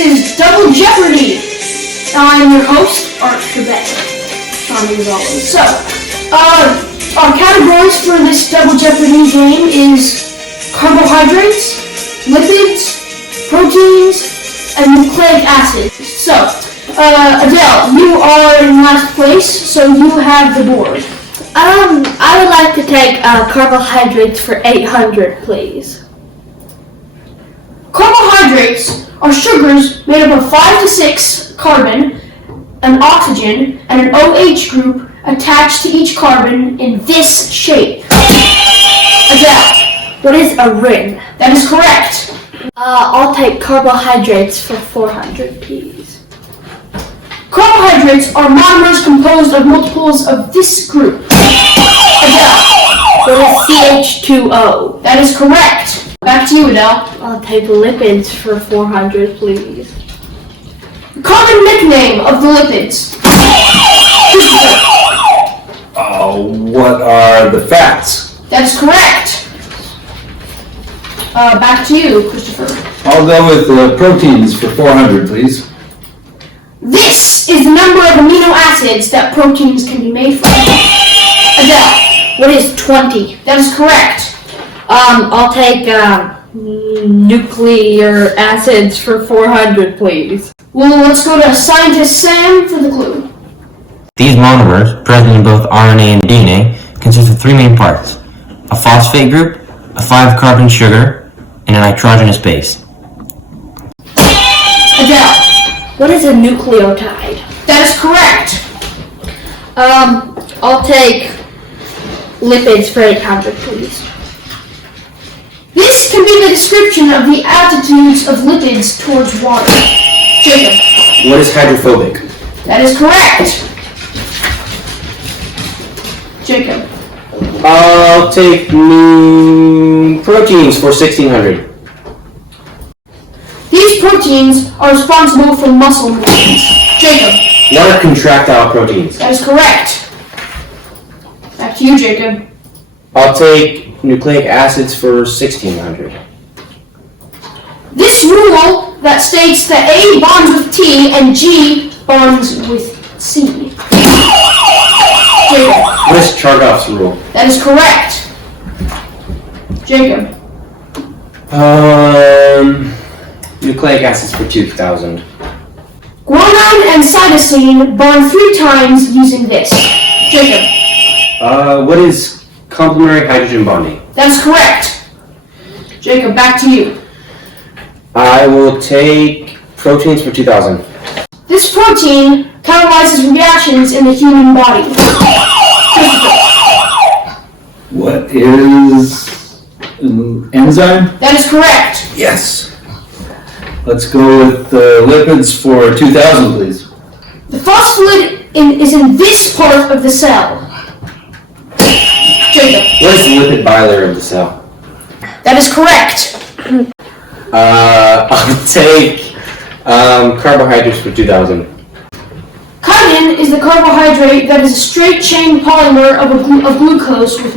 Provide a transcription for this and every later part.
is Double Jeopardy. I'm your host, Art Trebek. Charming as always. So, our categories for this Double Jeopardy game is carbohydrates, lipids, proteins, and nucleic acids. So, Adele, you are in last place, so you have the board. I would like to take carbohydrates for 800, please. Carbohydrates are sugars made up of 5 to 6 carbon, an oxygen, and an OH group attached to each carbon in this shape. Adele, What is a ring? that is correct. I'll take carbohydrates for 400, please. Carbohydrates are monomers composed of multiples of this group. Adele, What is CH2O? that is correct. Back to you, Adele. I'll take lipids for 400, please. Common nickname of the lipids. What are the fats? That is correct. Back to you, Christopher. I'll go with proteins for 400, please. This is the number of amino acids that proteins can be made from. Adele, What is 20? that is correct. I'll take nuclear acids for 400, please. Well, let's go to Scientist Sam for the clue. These monomers, present in both RNA and DNA, consist of three main parts: a phosphate group, a 5-carbon sugar, and a nitrogenous base. Adele, What is a nucleotide? that is correct. I'll take lipids for 800, please. This can be the description of the attitudes of lipids towards water. Jacob, What is hydrophobic? that is correct. Jacob, I'll take proteins for 1600. these proteins are responsible for muscle movements. Jacob, What are contractile proteins? that is correct. Back to you, Jacob. I'll take nucleic acids for 1600. This rule that states that A bonds with T and G bonds with C. Jacob, What is Chargaff's rule? that is correct. Jacob, Nucleic acids for 2000. guanine and cytosine bond 3 times using this. Jacob, What is complementary hydrogen bonding? that is correct. Jacob, back to you. I will take proteins for 2000. This protein catalyzes reactions in the human body. Christopher, What is an enzyme? that is correct. Yes. Let's go with lipids for 2000, please. The phospholipid is in this part of the cell. Jacob, What is the lipid bilayer of the cell? that is correct. I'll take carbohydrates for 2000. Chitin is the carbohydrate that is a straight-chain polymer of glucose with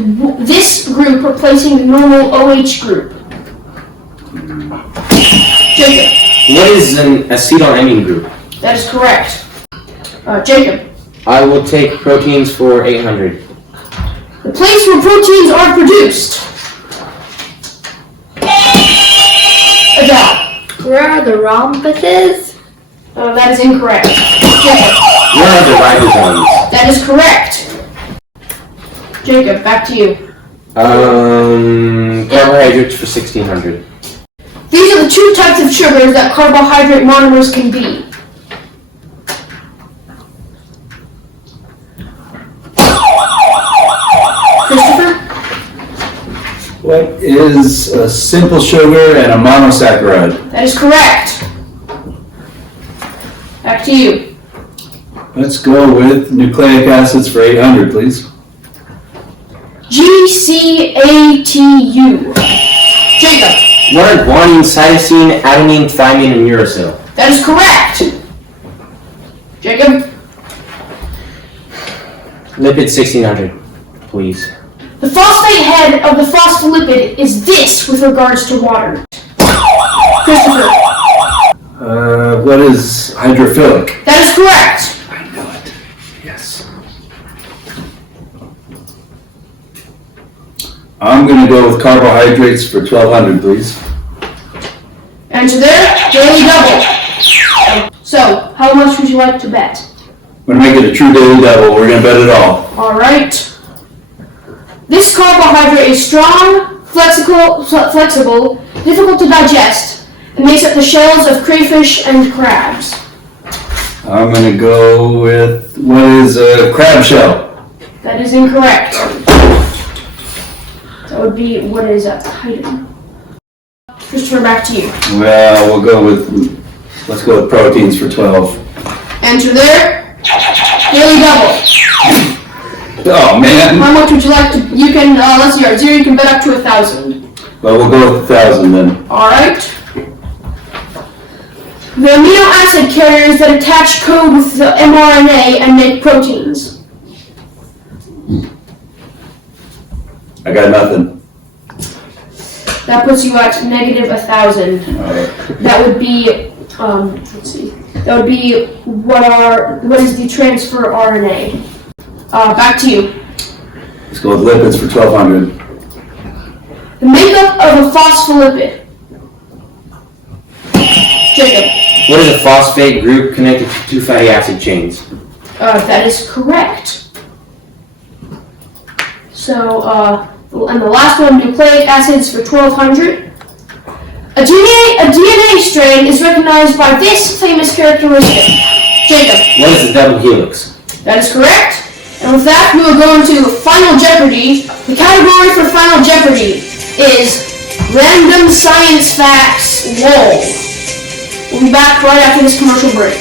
this group replacing the normal OH group. Jacob, What is an acetylamine group? that is correct. Jacob, I will take proteins for 800. the place where proteins are produced. Adele, Where are the rhombuses? that is incorrect. Jacob, Where are the ribosomes? that is correct. Jacob, back to you. Carbohydrates for 1600. These are the 2 types of sugars that carbohydrate monomers can be. Christopher, What is a simple sugar and a monosaccharide? that is correct. Back to you. Let's go with nucleic acids for 800, please. GCATU. Jacob, What are guanine, cytosine, adenine, thymine, and uracil? that is correct. Jacob, Lipid 1600, please. the phosphate head of the phospholipid is this with regards to water. Christopher, What is hydrophilic? That is correct. I know it. Yes. I'm gonna go with carbohydrates for 1,200, please. Answer there, daily double. So, how much would you like to bet? We're gonna make it a true daily double. We're gonna bet it all. Alright. This carbohydrate is strong, flexible, difficult to digest, and makes up the shells of crayfish and crabs. I'm gonna go with, what is a crab shell? That is incorrect. That would be, what is a item? Christopher, back to you. Well, let's go with proteins for 12. Answer there, daily double. Oh, man. How much would you like to, you can, let's see, zero, you can bet up to 1,000. Well, we'll go with 1,000 then. Alright. The amino acid carriers that attach code with the mRNA and make proteins. I got nothing. That puts you at negative 1,000. That would be, let's see. That would be what is the transfer RNA? Back to you. Let's go with lipids for 1,200. The makeup of a phospholipid. Jacob. What is a phosphate group connected to two fatty acid chains? That is correct. So, and the last one, nucleic acids for 1,200. A DNA strain is recognized by this famous characteristic. Jacob. What is a double helix? That is correct. And with that, we will go into Final Jeopardy. The category for Final Jeopardy is Random Science Facts, LOL. We'll be back right after this commercial break.